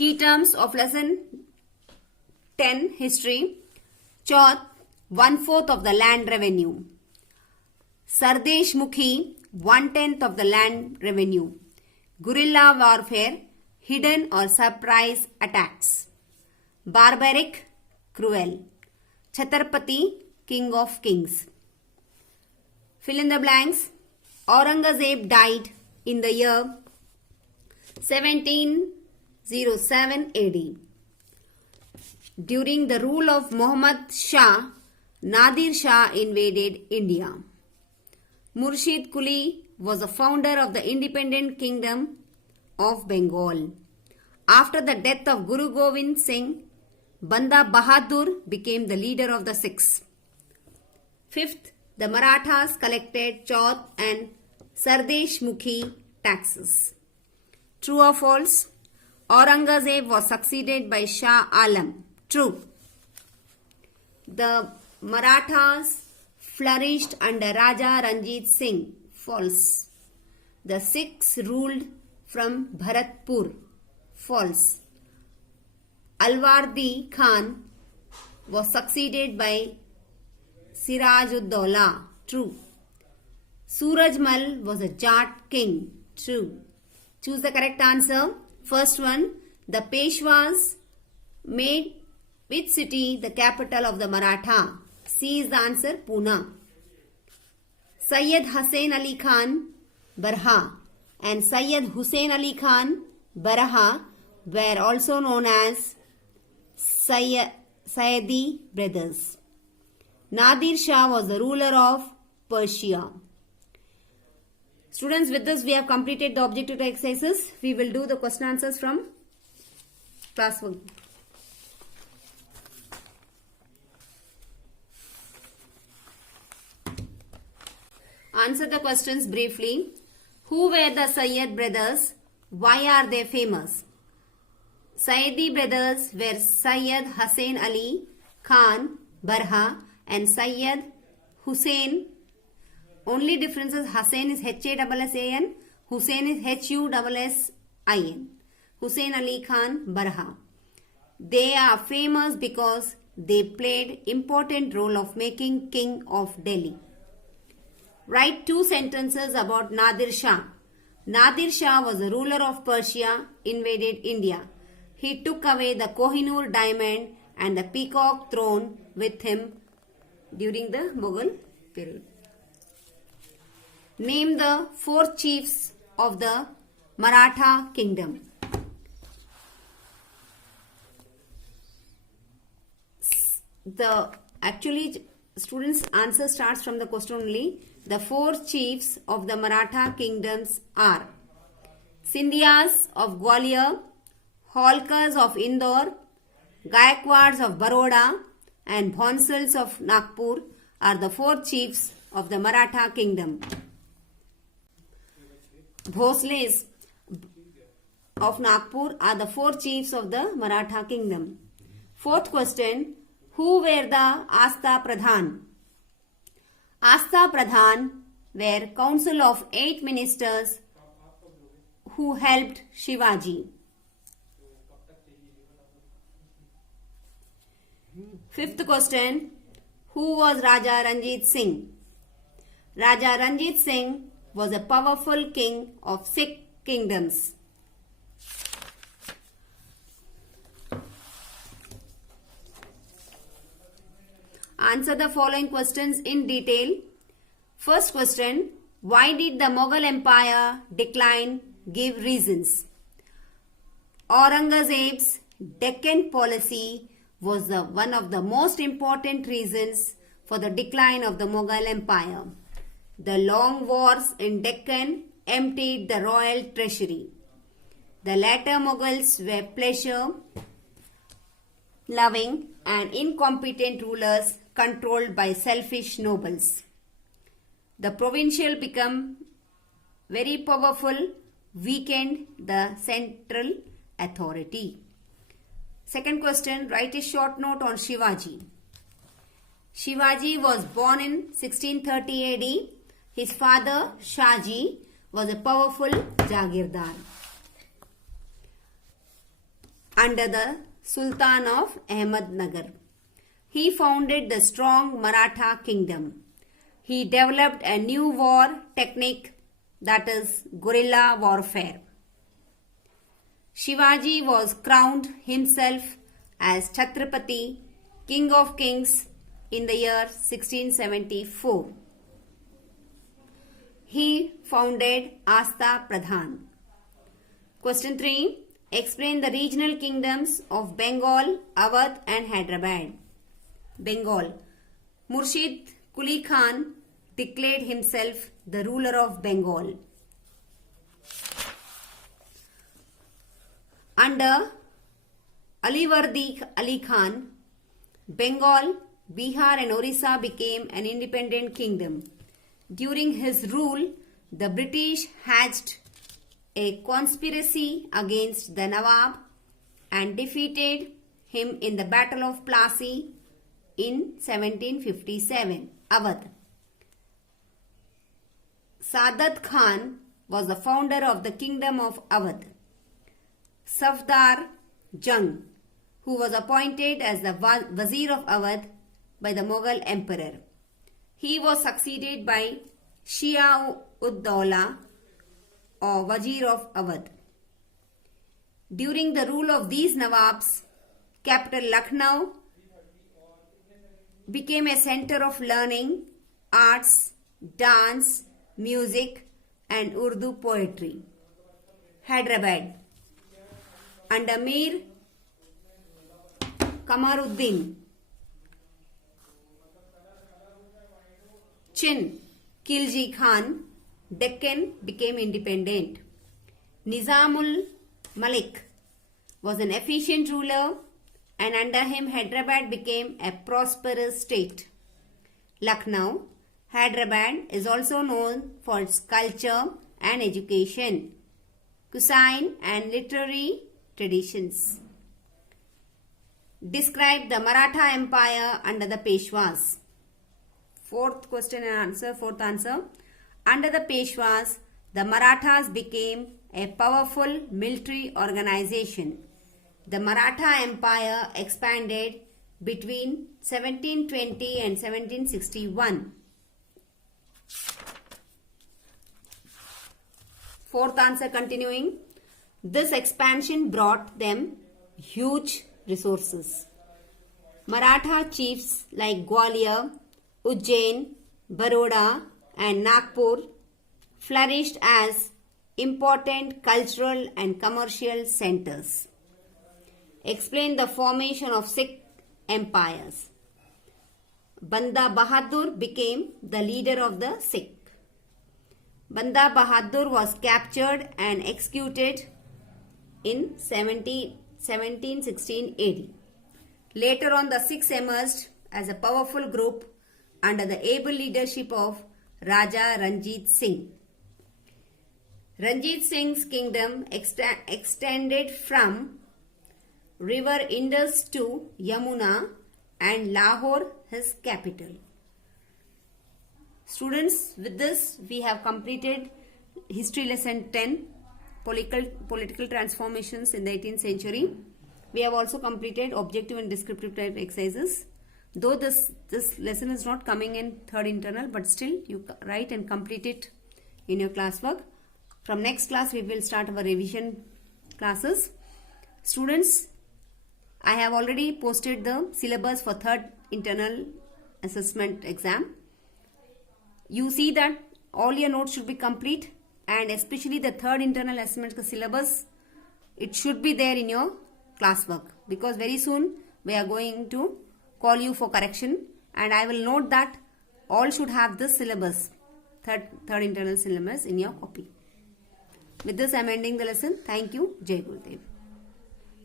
Key terms of lesson 10 history. Chauth, 1/4 of the land revenue. Sardesh Mukhi, 1/10 of the land revenue. Guerrilla warfare, hidden or surprise attacks. Barbaric, cruel. Chhatrapati, king of kings. Fill in the blanks. Aurangzeb died in the year 1707 AD. During the rule of Muhammad Shah, Nadir Shah invaded India. Murshid Quli was the founder of the independent kingdom of Bengal. After the death of Guru Gobind Singh, Banda Bahadur became the leader of the Sikhs. Fifth, the Marathas collected Chauth and Sardesh Mukhi taxes. True or false? Aurangzeb was succeeded by Shah Alam. True. The Marathas flourished under Raja Ranjit Singh. False. The Sikhs ruled from Bharatpur. False. Alwardi Khan was succeeded by Siraj-ud-Dawla. True. Surajmal was a Jat king. True. Choose the correct answer. First one, the Peshwas made which city the capital of the Maratha? C is the answer, Pune. Sayyid Hussain Ali Khan Barha and Sayyid Hussain Ali Khan Baraha were also known as Sayyidi brothers. Nadir Shah was the ruler of Persia. Students, with this we have completed the objective exercises. We will do the question answers from class 1. Answer the questions briefly. Who were the Sayyid brothers? Why are they famous? Sayyidi brothers were Sayyid Hussain Ali Khan Barha and Sayyid Hussain. Only difference is Hussain is H-A-S-S-A-N, Hussain is H-U-S-S-I-N. Hussain Ali Khan Barha. They are famous because they played important role of making king of Delhi. Write 2 sentences about Nadir Shah. Nadir Shah was the ruler of Persia, invaded India. He took away the Kohinoor diamond and the peacock throne with him during the Mughal period. Name the 4 chiefs of the Maratha kingdom. Actually students answer starts from the question only. The 4 chiefs of the Maratha kingdoms are Scindias of Gwalior, Holkars of Indore, Gaikwads of Baroda and Bhonsles of Nagpur are the 4 chiefs of the Maratha kingdom. Bhosles of Nagpur are the 4 chiefs of the Maratha kingdom. 4th question, who were the Asta Pradhan? Asta Pradhan were council of 8 ministers who helped Shivaji. 5th question, who was Raja Ranjit Singh? Raja Ranjit Singh was a powerful king of Sikh kingdoms. Answer the following questions in detail. First question, why did the Mughal Empire decline? Give reasons. Aurangzeb's Deccan policy was one of the most important reasons for the decline of the Mughal Empire. The long wars in Deccan emptied the royal treasury. The later Mughals were pleasure-loving and incompetent rulers controlled by selfish nobles. The provincial became very powerful, weakened the central authority. Second question, write a short note on Shivaji. Shivaji was born in 1630 AD. His father, Shaji, was a powerful Jagirdar. under the Sultan of Ahmednagar. He founded the strong Maratha kingdom. He developed a new war technique, that is guerrilla warfare. Shivaji was crowned himself as Chhatrapati, King of Kings, in the year 1674. He founded Asta Pradhan. Question 3. Explain the regional kingdoms of Bengal, Awadh and Hyderabad. Bengal. Murshid Quli Khan declared himself the ruler of Bengal. Under Alivardi Ali Khan, Bengal, Bihar and Orissa became an independent kingdom. During his rule, the British hatched a conspiracy against the Nawab and defeated him in the Battle of Plassey in 1757. Awadh. Saadat Khan was the founder of the kingdom of Awadh. Safdar Jung, who was appointed as the Wazir of Awadh by the Mughal Emperor. He was succeeded by Shia-ud-Dawla or Wazir of Awadh. During the rule of these Nawabs, capital Lucknow became a center of learning, arts, dance, music and Urdu poetry. Hyderabad. Under Mir Kamaruddin Chin Khilji Khan, Deccan became independent. Nizamul Malik was an efficient ruler and under him Hyderabad became a prosperous state. Lucknow, Hyderabad is also known for its culture and education, cuisine and literary traditions. Describe the Maratha Empire under the Peshwas. Fourth answer. Under the Peshwas, the Marathas became a powerful military organization. The Maratha Empire expanded between 1720 and 1761. Fourth answer continuing. This expansion brought them huge resources. Maratha chiefs like Gwalior, Ujjain, Baroda and Nagpur flourished as important cultural and commercial centers. Explain the formation of Sikh empires. Banda Bahadur became the leader of the Sikh. Banda Bahadur was captured and executed in 1716 AD. Later on, the Sikhs emerged as a powerful group under the able leadership of Raja Ranjit Singh. Ranjit Singh's kingdom extended from river Indus to Yamuna and Lahore his capital. Students, with this we have completed History Lesson 10, Political Transformations in the 18th Century. We have also completed objective and descriptive type exercises. Though this lesson is not coming in third internal, but still you write and complete it in your classwork. From next class we will start our revision classes. Students, I have already posted the syllabus for third internal assessment exam. You see that all your notes should be complete, and especially the third internal assessment syllabus, it should be there in your classwork, because very soon we are going to call you for correction, and I will note that all should have this syllabus, third internal syllabus in your copy. With this I am ending the lesson. Thank you. Jai Gurudev.